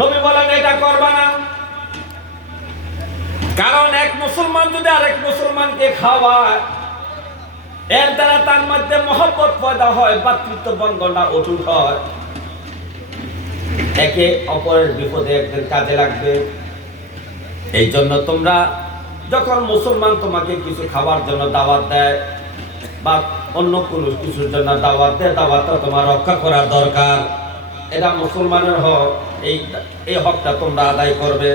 নবী বলেন, এটা করবা না। কারণ এক মুসলমান যদি আরেক মুসলমানকে খাওয়ায়, এর দ্বারা তার মধ্যে মহব্বত পয়দা হয় ভাতৃত্ব বন্ধনটা অটুট হয়। একে অপরের বিপদে একদিন কাজে লাগবে। এই জন্য তোমরা যখন মুসলমান তোমাকে কিছু খাবার জন্য দাওয়াত দেয় বা অন্য কোনো কিছুর জন্য দাওয়াত দেয়, দাওয়াতটা তোমার রক্ষা করা দরকার। এটা মুসলমানের হক। এই এই হকটা তোমরা আদায় করবে।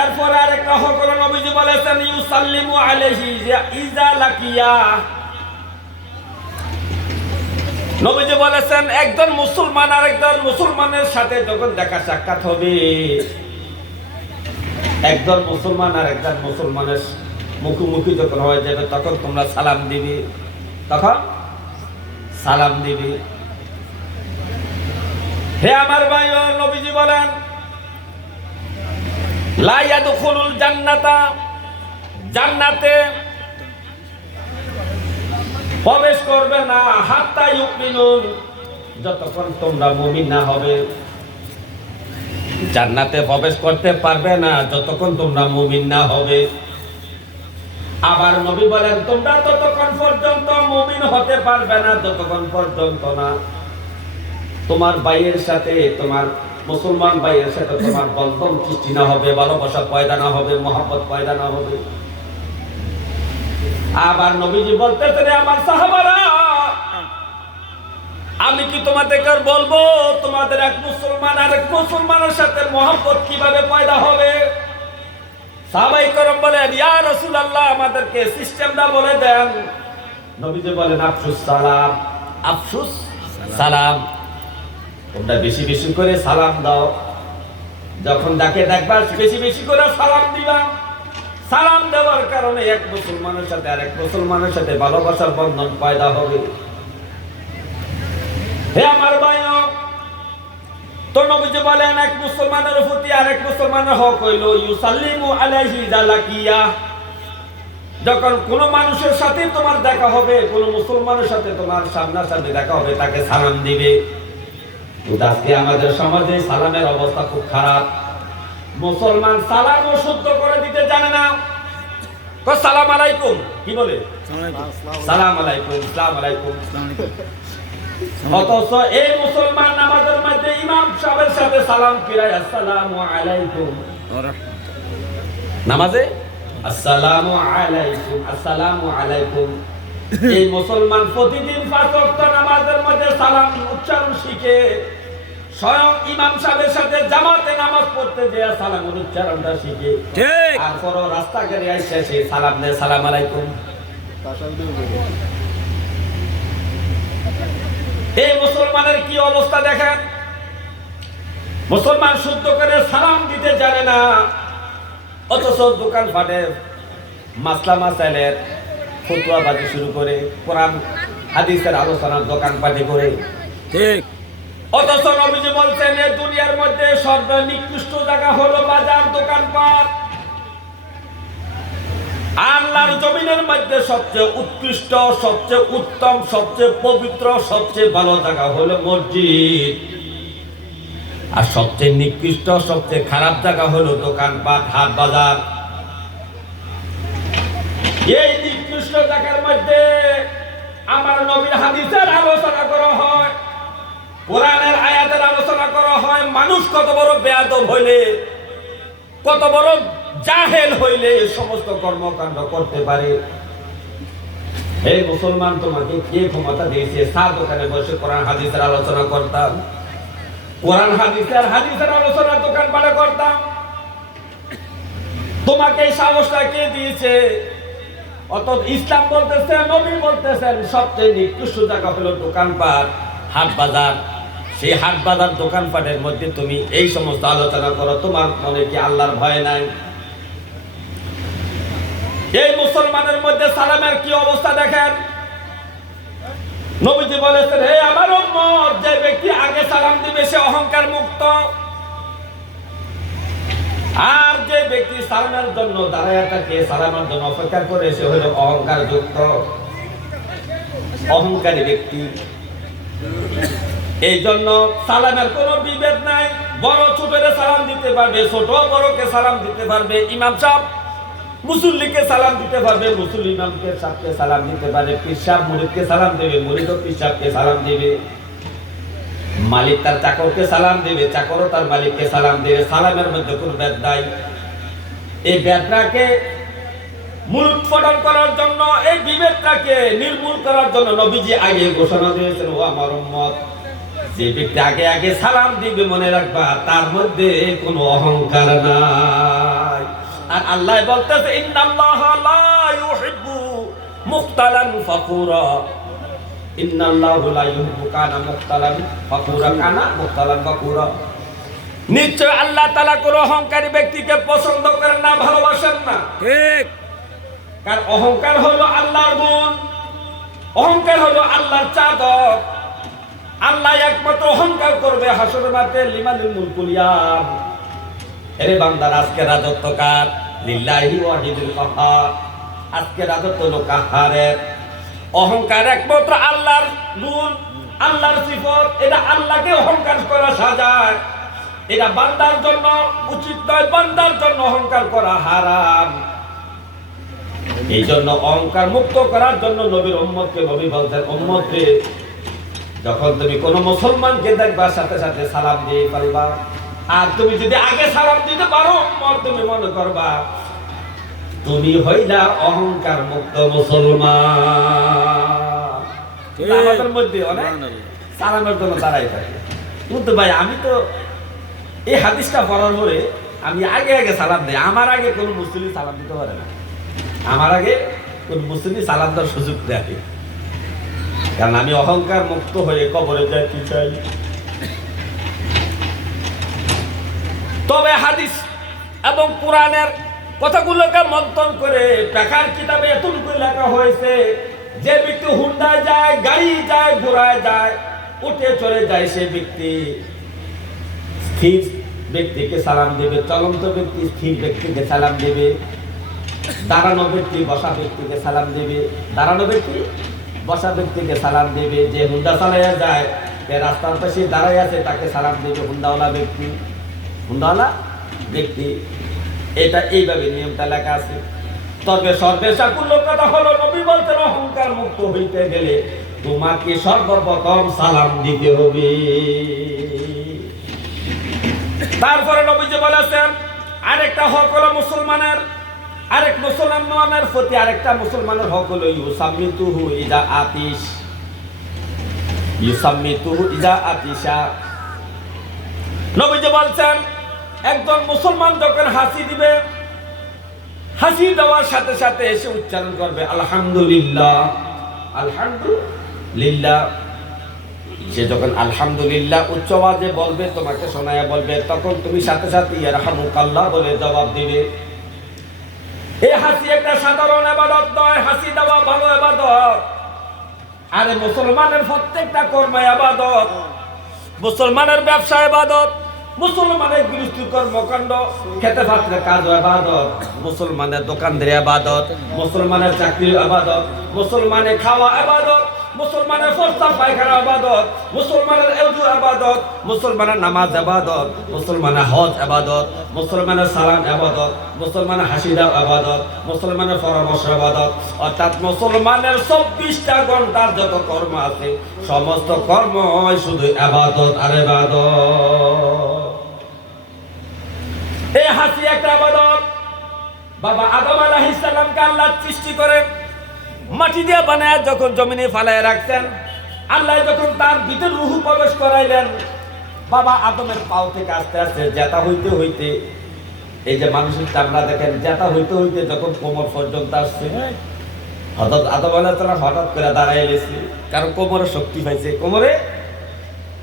এরপর আরেকটা হক হলো নবীজি বলেছেন, ইউসাল্লিমু আলাইহি ইজা লাকিয়া। নবীজি বলেছেন, একজন মুসলমান আর একজন মুসলমানের সাথে যখন দেখা সাক্ষাৎ হবে, একজন মুসলমান আর একজন মুসলমানের মুখোমুখি যখন হয়ে যাবে, তখন তোমরা সালাম দিবি। তখন সালাম দিবি। হে আমার ভাই নবীজি বলেন, লা ইয়াদখুলুল জান্নাতা, জান্নাতে প্রবেশ করবে না, হাত্তা ইউমিনুন, যতক্ষণ তোমরা মুমিন না হবে। জান্নাতে প্রবেশ করতে পারবে না, যতক্ষণ তোমরা মুমিন না হবে। আবার নবী বলেন, তোমরা ততক্ষণ পর্যন্ত মুমিন হতে পারবে না, যতক্ষণ পর্যন্ত না। তোমার ভাইয়ের সাথে, তোমার মুসলমান ভাইয়ের সাথে তোমার বন্ধন সৃষ্টি না হবে, ভালোবাসা পয়দা না হবে মোহাম্মত পয়দা না হবে। আবার নবীজি বলতেছেন আমার সাহাবারা, আমি কি তোমাদেরকে বলব? তোমাদের এক মুসলমান আর এক মুসলমানের সাথে মোহাম্মত কীভাবে পয়দা হবে? সাহাবাই করম বলেন, ইয়া রাসূলুল্লাহ, আমাদেরকে সিস্টেমটা বলে দেন। নবীজি বলেন, আফসুস সালাম। আফসুস সালাম। তোমরা বেশি বেশি করে সালাম দাও। যখন যাকে দেখবা বেশি বেশি করে সালাম দিবা। সালাম দেওয়ার কারণে এক মুসলমানের সাথে আরেক মুসলমানের সাথে ভালোবাসার বন্ধন পয়দা হবে। হে আমার ভাই বলেন, এক মুসলমানের প্রতি আরেক মুসলমানের হক হইল আলাইহি জালাকিয়া। যখন কোন মানুষের সাথে তোমার দেখা হবে, কোন মুসলমানের সাথে তোমার সামনাসামনি দেখা হবে, তাকে সালাম দিবে। আজকে আমাদের সমাজে সালামের অবস্থা খুব খারাপ। মুসলমান সালামও শুদ্ধ করে দিতে জানে না। সালাম আলাইকুম। কি বলে? সালাম আলাইকুম সালাম আলাইকুম। অথচ এই মুসলমান নামাজের মধ্যে ইমাম সাহেবের সাথে সালাম ফিরাই আসসালামু আলাইকুম। নামাজে? আলাইকুম আলাইকুম। এই মুসলমান প্রতিদিন পাঁচ নামাজের মধ্যে সালাম উচ্চারণ শিখে। স্বয়ং ইমাম সাহেবের সাথে জামাতে নামাজ পড়তে যে সালামের উচ্চারণটা শিখে। ঠিক। রাস্তা আইসা সে সালাম সালাম আলাইকুম। এই মুসলমানের কি অবস্থা দেখেন? মুসলমান শুদ্ধ করে সালাম দিতে জানে না অথচ দোকান ফাটে মাসলা মাসাইলের ফতুয়া বাজি শুরু করে কোরআন হাদিসের আলোচনার দোকান পাটি করে। ঠিক। অথচ নবীজি বলছেন এই দুনিয়ার মধ্যে সর্বনিকৃষ্ট জায়গা হলো বাজার, দোকানপাট। আল্লাহর জমিনের মধ্যে সবচেয়ে উৎকৃষ্ট, সবচেয়ে উত্তম, সবচেয়ে পবিত্র, সবচেয়ে ভালো জায়গা হলো মসজিদ। আর সবচেয়ে নিকৃষ্ট, সবচেয়ে খারাপ জায়গা হলো দোকানপাট, হাট বাজার। এই নিকৃষ্ট জায়গার মধ্যে আমার নবীর হাদিসের আলোচনা করা হয়। কোরআনের আয়াতের আলোচনা করা হয়, মানুষ কত বড় বেয়াদব হইলে, কত বড় জাহেল হইলে সমস্ত কর্মকাণ্ড করতে পারে। এই মুসলমান, তোমাকে কে ক্ষমতা দিয়েছে? সার দোকানে বসে কোরআন, হাদিসের আলোচনা করতাম। কোরআন, হাদিসের হাদিসের আলোচনা দোকান পাড়ে করতাম। তোমাকে এই সাহসটা কে দিয়েছে? অত ইসলাম বলতেছে নবী বলতেছেন, সবচেয়ে নিকৃষ্ট জায়গা হলো দোকানপাট, হাট বাজার। সেই হাট বাজার দোকানপাটের মধ্যে তুমি এই সমস্ত আলোচনা করো। তোমার মনে কি আল্লাহর ভয় নাই? এই মুসলমানের মধ্যে সালামের কি অবস্থা দেখেন? নবীজি বলেছেন, হে আমার যে ব্যক্তি আগে সালাম দিবে, সে অহংকার মুক্ত। আর যে ব্যক্তি সালামের জন্য দাঁড়ায় থাকে, সালামের জন্য অপেক্ষা করে, সে হলো অহংকার যুক্ত অহংকারী ব্যক্তি। এই জন্য সালামের কোনো বিভেদ নাই। বড় ছোটরে সালাম দিতে পারবে, ছোট বড়কে সালাম দিতে পারবে। ইমাম সাহেব মুসল্লিকে সালাম দিতে পারবে, মুসল্লি ইমামকে সাহেবকে সালাম দিতে পারে। পীর সাহেব মুরিদকে সালাম দেবে মুরিদ পীর সাহেবকে সালাম দেবে। মালিক তার চাকরকে সালাম দেবে, চাকরও তার মালিককে সালাম দেবে। সালামের মধ্যে কোনো ভেদ নাই। এই বেদটাকে মূলোৎপাদন করার জন্য, এই বিভেদটাকে নির্মূল করার জন্য নবীজি আগে ঘোষণা দিয়েছেন, ও আমার উম্মত। যে ব্যক্তি আগে আগে সালাম দিবে মনে রাখবা তার মধ্যে কোনো অহংকার নাই। আর আল্লাহ বলতেছে ইন্নাল্লাহ লা ইউহিব্বু মুখতালান ফাকুরা। ইন্নাল্লাহু লা ইউহিব্বু কানা মুখতালান ফাকুরা কানা মুখতালান ফাকুরা। নিশ্চয় আল্লাহ তাআলা কোনো অহংকারী ব্যক্তিকে পছন্দ করেন না ভালোবাসেন না। ঠিক। কারণ অহংকার হলো আল্লাহর গুণ অহংকার হলো আল্লাহর চাদর। আল্লাহ একমাত্র অহংকার করবে হাসরের মাঠে লিমানুল মুলকুলিয়াম এরে বান্দার, আজকে রাজত্ব কার? লিল্লাহি ওয়াহিদুল কাহার। আজকে রাজত্ব হলো অহংকার একমাত্র আল্লাহর গুণ আল্লাহর সিফত, এটা আল্লাহকে অহংকার করা সাজায়। এটা বান্দার জন্য উচিত নয়, বান্দার জন্য অহংকার করা হারাম। এই জন্য অহংকার মুক্ত করার জন্য নবীর উম্মতকে, নবী বলছেন, উম্মতকে যখন তুমি কোন মুসলমানকে দেখবা সাথে সাথে সালাম দিয়ে পারবা আর তুমি যদি আগে সালাম দিতে পারো তুমি মনে করবা তুমি হইলা অহংকার মুক্ত মুসলমান। আমাদের মধ্যে অনেক সালামের জন্য দাঁড়াই থাকে। কিন্তু ভাই আমি তো এই হাদিসটা পড়ার পরে আমি আগে আগে সালাম দিই। আমার আগে কোনো মুসলিম সালাম দিতে পারে না। আমার আগে কোন মুসলিম সালাম দেওয়ার সুযোগ দেয় কারণ আমি অহংকার মুক্ত হয়ে কবরে যাইতে চাই। তবে হাদিস এবং কোরআনের কথাগুলোকে মন্থন করে টাকার কিতাবে এতটুকু লেখা হয়েছে, যে ব্যক্তি হুন্ডায় যায়, গাড়ি যায়, ঘোড়ায় যায়, উঠে চলে যায় সে ব্যক্তি। স্থির ব্যক্তিকে সালাম দেবে, চলন্ত ব্যক্তি স্থির ব্যক্তিকে সালাম দেবে। দাঁড়ানো ব্যক্তি, বসা ব্যক্তিকে সালাম দেবে। দাঁড়ানো ব্যক্তি বসা ব্যক্তিকে সালাম দেবে, যে হুন্ডা চালাইয়া যায় রাস্তার পাশে দাঁড়াই আছে, তাকে সালাম দেবে হুন্ডাওয়ালা ব্যক্তি। হুন্ডাওয়ালা ব্যক্তি, এটা এইভাবে নিয়মটা লেখা আছে। তবে সর্বেশাকুল্য কথা হলো, নবী বলতেন, অহংকার মুক্ত হইতে গেলে তোমাকে সর্বপ্রথম সালাম দিতে হবে। তারপরে নবীজি বলেছেন, আরেকটা হক হলো মুসলমানের আরেক মুসলমানের প্রতি আরেকটা মুসলমানের হক হলো, ইউসাম্মিতুহু ইদা আতিশ। ইউসাম্মিতুহু ইদা আতিশা। নবীজি বলছেন, একজন মুসলমান যখন হাসি দিবে, হাসি দেওয়ার সাথে সাথে এসে উচ্চারণ করবে, আলহামদুলিল্লাহ। আলহামদুলিল্লাহ। সে যখন আলহামদুলিল্লাহ উচ্চ আওয়াজে বলবে, তোমাকে শোনায়া বলবে, তখন তুমি সাথে সাথে ইয়ারহামুকাল্লাহ বলে জবাব দিবে। এই হাসি একটা সাধারণ আবাদত নয়, হাসি দেওয়া ভালো আবাদত। আরে মুসলমানের প্রত্যেকটা কর্ম আবাদত। মুসলমানের ব্যবসা আবাদত, মুসলমানের গৃহস্থ কর্মকাণ্ড, খেতে পাত্রে কাজ আবাদত, মুসলমানের দোকানদারি আবাদত, মুসলমানের চাকরি আবাদত, মুসলমানের খাওয়া আবাদত। মুসলমানের ফরসা পায়খানা আবাদত, মুসলমানের এজু আবাদত, মুসলমানের নামাজ আবাদত, মুসলমানের হজ আবাদত, মুসলমানের সালাম আবাদত, মুসলমানের হাসি দাও আবাদত, মুসলমানের পরামর্শ আবাদত। অর্থাৎ মুসলমানের চব্বিশটা ঘণ্টার যত কর্ম আছে, সমস্ত কর্ম হয় শুধু আবাদত আর আবাদত। এই হাসি একটা আবাদত। বাবা আদম আলাইহিস সালামকে আল্লাহ সৃষ্টি করে। মাটি দিয়ে বানায় যখন জমিনে ফালায় রাখতেন, আল্লাহ যখন তার ভিতর রুহু প্রবেশ করাইলেন, বাবা আদমের পাও থেকে আস্তে আস্তে জেতা হইতে হইতে, এই যে মানুষের চামড়া দেখেন জেতা হইতে হইতে যখন কোমর পর্যন্ত আসছে হঠাৎ আদম আলাহ হঠাৎ করে দাঁড়াই এসেছে কারণ কোমরে শক্তি পাইছে। কোমরে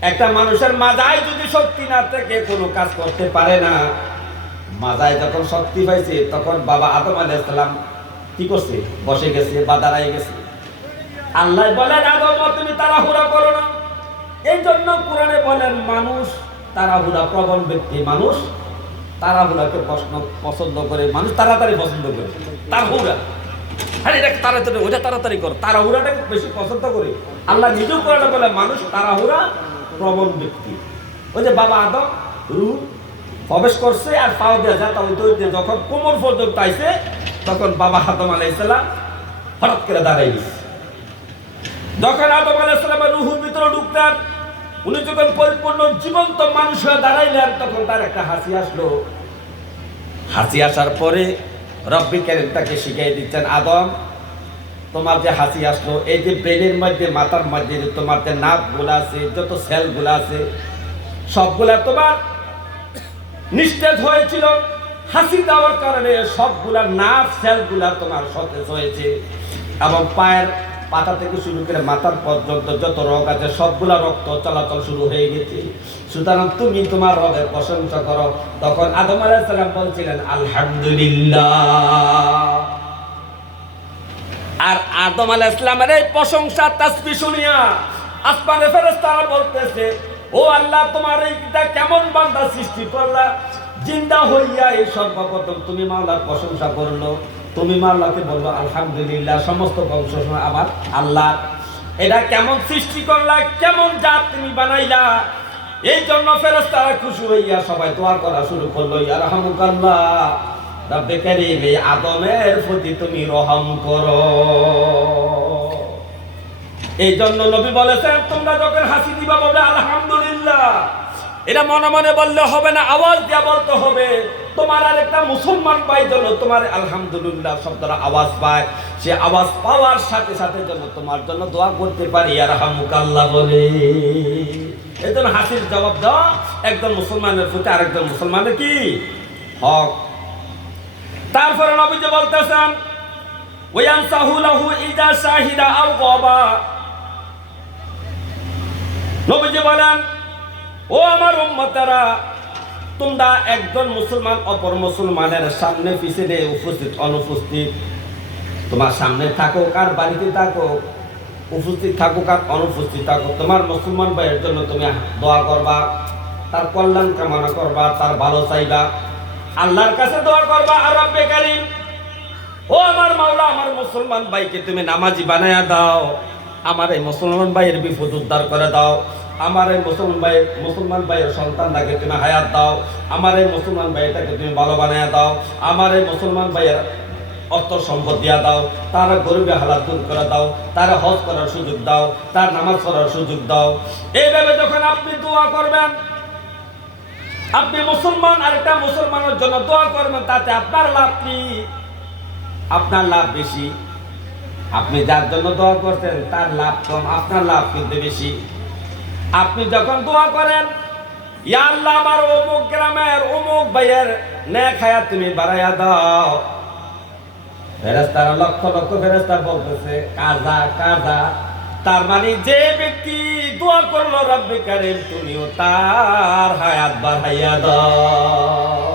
একটা মানুষের মাজায় যদি শক্তি না থাকে, কোনো কাজ করতে পারে না। মাজায় যখন শক্তি পাইছে, তখন বাবা আদম আলাইসালাম কি করছে? বসে গেছে, বা দাঁড়াই গেছে। আল্লাহ বলেন, আদম তুমি তাড়াহুড়া করো না। এই জন্য কোরআনে বলেন, মানুষ তাড়াহুড়া প্রবণ ব্যক্তি মানুষ তাড়াহুড়াকে প্রশ্ন, পছন্দ করে। মানুষ তাড়াতাড়ি পছন্দ করে। তাড়াহুড়া। আরে, এটা তাড়াতাড়ি, ওটা তাড়াতাড়ি করো। তাড়াহুড়াটাকে বেশি পছন্দ করে। আল্লাহ নিজেও কোরআনে বলে মানুষ তাড়াহুড়া প্রবণ ব্যক্তি। ওই যে বাবা আদম, রুহ প্রবেশ করছে আর পাও দিয়ে যা ওই তো যখন কোমর পর্যন্ত আইছে, তখন বাবা আদম আলাইসালাম হঠাৎ করে দাঁড়াই যখন আদম আলাইসালামের রুহুর ভিতরে ঢুকতেন, উনি যখন পরিপূর্ণ জীবন্ত মানুষ হয়ে দাঁড়াইলেন, তখন তার একটা হাসি আসলো। হাসি আসার পরে রব্বি কারিম তাকে শিখিয়ে দিচ্ছেন, আদম, তোমার যে হাসি আসলো, এই যে ব্রেনের মধ্যে, মাথার মধ্যে যে তোমার যে নাকগুলো আছে, যত সেলগুলো আছে, সবগুলা তোমার নিস্তেজ হয়েছিল। হাসি দেওয়ার কারণে সবগুলা নার্ভ সেলগুলা তোমার সতেজ হয়েছে। এবং পায়ের পাতা থেকে শুরু করে মাথার পর্যন্ত যত রোগ আছে, সবগুলা রক্ত চলাচল শুরু হয়ে গেছে। সুতরাং তুমি তোমার রবের প্রশংসা করো। তখন আদম আলাইসালাম বলছিলেন, আলহামদুলিল্লাহ। আর আদম আলাহ ইসলামের এই প্রশংসা, তাসবি শুনিয়া আসমানে ফেরেশতারা বলতেছে ও আল্লাহ, তোমার এইটা কেমন বান্দা সৃষ্টি করলা? জিন্দা হইয়া এই সর্বপ্রথম তুমি মাওলার প্রশংসা করল। তুমি মাওলাকে বলল, আলহামদুলিল্লাহ, সমস্ত বংশ আমার আল্লাহ। এটা কেমন সৃষ্টি করলা, কেমন জাত তুমি বানাইলা? এই জন্য ফেরেশতারা খুশি হইয়া সবাই দোয়া করা শুরু করল, ইয়া রহমুকাল্লাহ রব্বে কারীম আদমের প্রতি তুমি রহম করো। এই জন্য নবী বলেছেন তোমরা যখন হাসি দিবা বলে আলহামদুলিল্লাহ। এটা মনে মনে বললে, হবে না। আওয়াজ দিয়া বলতে হবে, তোমার আর একটা মুসলমান পাই জন্য তোমার আলহামদুলিল্লাহ শব্দটা আওয়াজ পায়। সে আওয়াজ পাওয়ার সাথে সাথে জন্য তোমার জন্য দোয়া করতে পারি। আর হামুকাল্লাহ বলে। এই হাসির জবাব দেওয়া একজন মুসলমানের প্রতি আরেকজন মুসলমানের কি? হক। তারপরে নবীজি বলতেছেন, ওয়ানসাহু লাহু ইদা শাহিদা আও গাবা। নবীজি বলেন, ও আমার উম্মতেরা, তোমরা একজন মুসলমান অপর মুসলমানের সামনে পিছনে উপস্থিত, অনুপস্থিত। তোমার সামনে থাকুক আর বাড়িতে থাকুক উপস্থিত থাকুক আর অনুপস্থিত থাকুক তোমার মুসলমান ভাইয়ের জন্য তুমি দোয়া করবা, তার কল্যাণ কামনা করবা, তার ভালো চাইবা। আল্লাহর কাছে দোয়া করবা, আর রব্বে কারিম, ও আমার মাওলা, আমার মুসলমান ভাইকে তুমি নামাজি বানায়া দাও। আমার এই মুসলমান ভাইয়ের বিপদ উদ্ধার করে দাও। আমার এই মুসলমান ভাই মুসলমান ভাইয়ের সন্তানটাকে তুমি হায়াত দাও। আমার এই মুসলমান ভাইটাকে তুমি ভালো বানায়া দাও। আমার এই মুসলমান ভাইয়ের অর্থ সম্পদ দিয়া দাও। তার গরিবে হালাত দূর করে দাও। তার হজ করার সুযোগ দাও। তার নামাজ পড়ার সুযোগ দাও। এইভাবে যখন আপনি দোয়া করবেন, আপনি মুসলমান, আরেকটা মুসলমানের জন্য দোয়া করবেন, তাতে আপনার লাভ কি? আপনার লাভ বেশি। আপনি যার জন্য দোয়া করছেন, তার লাভ কম, আপনার লাভ কিন্তু বেশি। আপনি যখন দোয়া করেন আল্লাহ, আমার অমুক গ্রামের অমুক ভাইয়ের নে খায়া তুমি বাড়াইয়া দাও। ফেরেস্তারা লক্ষ লক্ষ ফেরেস্তা বলতেছে, কাজা কাজা। তার মানে যে ব্যক্তি দোয়া করল, রব্বে কারিম, তুমিও তার হায়াত বাড়াইয়া দাও।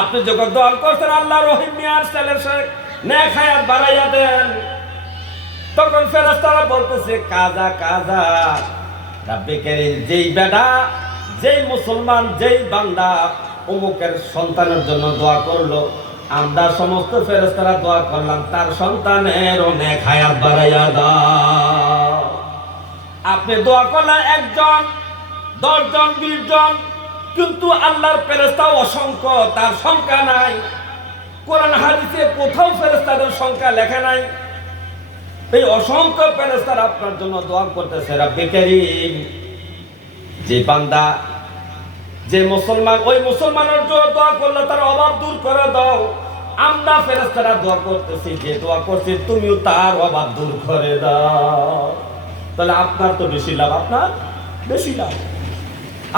আপনি যখন দোয়া করছেন, আল্লাহ রহিম মিয়ার ছেলের নেক হায়াত বাড়াইয়া দেন। তখন ফেরেস্তারা বলতেছে, কাজা কাজা। রাব্বে কারিম, যেই বেটা, যেই মুসলমান, যেই বান্দা অমুকের সন্তানের জন্য দোয়া করল, আমরা সমস্ত ফেরেস্তারা দোয়া করলাম, তার সন্তানের অনেক হায়াত বাড়াইয়া দাও। আপনি দোয়া করলেন একজন, দশজন বিশ জন কিন্তু আল্লাহর ফেরেস্তা অসংখ্য, তার সংখ্যা নাই। কোরআন হাদিসে কোথাও ফেরেস্তাদের সংখ্যা লেখা নাই। এই অসংখ্য ফেরেস্তার আপনার জন্য দোয়া করতেছে, রাব্বে কারীম, যে বান্দা, যে মুসলমান, ওই মুসলমানের জন্য দোয়া করলে তার অভাব দূর করে দাও। আমরা ফেরেস্তারা দোয়া করতেছি, যে দোয়া করছি তুমিও তার অভাব দূর করে দাও। তাহলে আপনার তো বেশি লাভ, আপনার বেশি লাভ।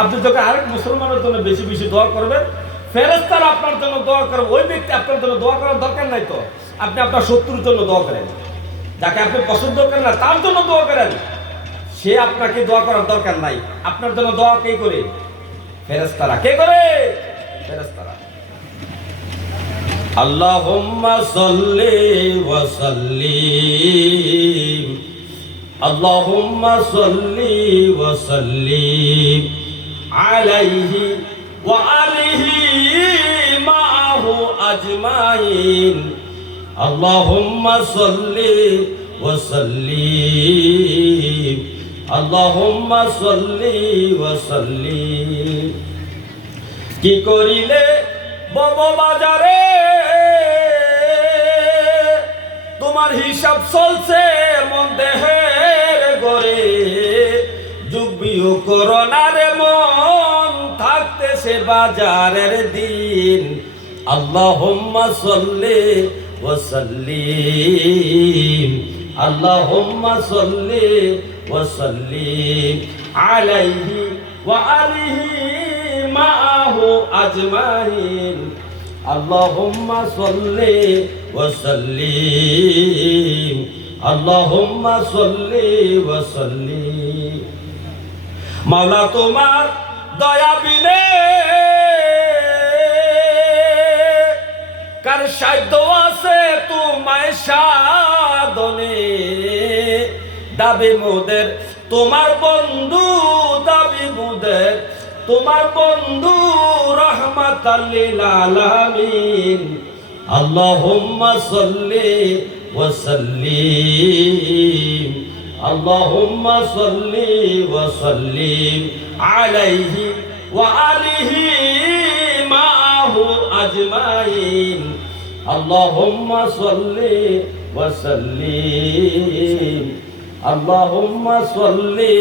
আপনি যখন আরেক মুসলমানের জন্য বেশি বেশি দোয়া করবেন ফেরেস্তারা আপনার জন্য দোয়া করবে ওই ব্যক্তি আপনার জন্য দোয়া করার দরকার নাই তো। আপনি আপনার শত্রুর জন্য দোয়া করেন। যাকে আপনি পছন্দ করেন না, তার জন্য দোয়া করেন। সে আপনাকে দোয়া করার দরকার নাই। আপনার জন্য দোয়া কে করে? ফেরেস্তারা কে করে? ফেরেস্তারা আল্লাহুম্মা সাল্লি ওয়া সাল্লিম। আল্লাহুম্মা সাল্লি ওয়া আলিহি মাআহু আজমাইন। আল্লাহুম্মা সাল্লি ওয়া সাল্লিম। আল্লাহুম্মা সাল্লি কি করিলে বব বাজারে? তোমার হিসাব চলছে মন দেহের গরে যুগবিও করোনারে মন আছে বাজারের দিন। আল্লাহুম্মা সল্লি ওয়াসাল্লিম আল্লাহুম্মা সল্লি ওয়াসাল্লিম আলাইহি ওয়া আলিহি মাআহু আজমাইন। আল্লাহুম্মা সল্লি ওয়াসাল্লিম আল্লাহুম্মা সল্লি ওয়াসাল্লিম মাওলা তোমার দয়া বিনে। কার সাধ্য আছে তোমায় সাধনে? দাবি মোদের, তোমার বন্ধু, দাবি মোদের, তোমার বন্ধু রহমত আলামিন। আল্লাহুম্মা সাল্লি ওয়া সাল্লিম। আল্লাহুম্মা সাল্লি ওয়া সাল্লিম। আলাইহি ওয়া আলিহি মাআহু আজমাইন আল্লাহুম্মা সাল্লি ওয়া সাল্লিম আল্লাহুম্মা সাল্লি